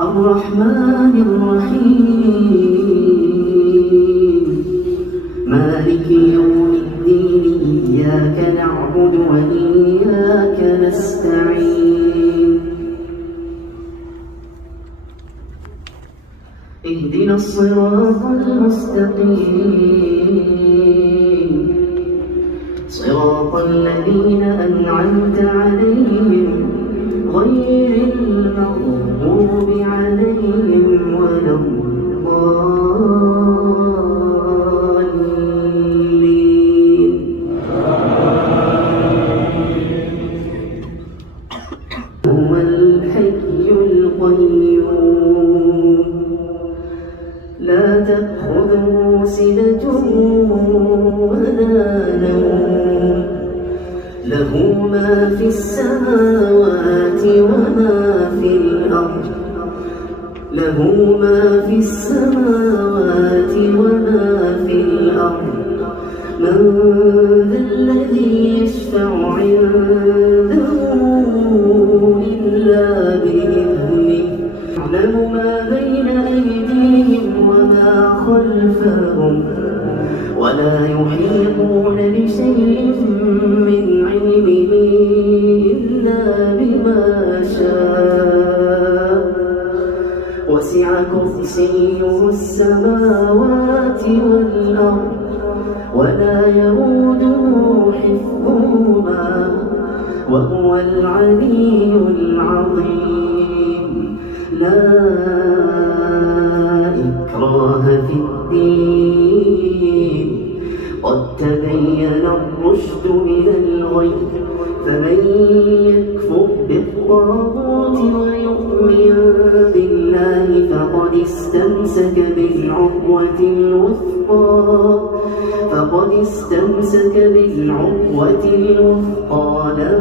الرحمن الرحيم مالك يوم الدين إياك نعبد وإياك نستعين اهدنا الصراط المستقيم صراط الذين أنعمت عليهم غير المغضوب عليهم ولا الضالين هو الحي القيوم لا تأخذه سنة ولا نوم له ما في السماوات وما في الأرض له ما في السماوات وما في الأرض من ذا الذي يشفع عنده إلا بإذنه يعلم ما بين أيديهم وما خلفهم ولا يحيطون بشيء من علمه إلا بما شاء وسع كرسيه السماوات والأرض ولا يؤوده حفظهما وهو العلي العظيم لا إكراه في الدين قد تبين الرشد من الغي فمن يكفر بالطاغوت ويؤمن بالله فقد استمسك بالعروة الوثقى لا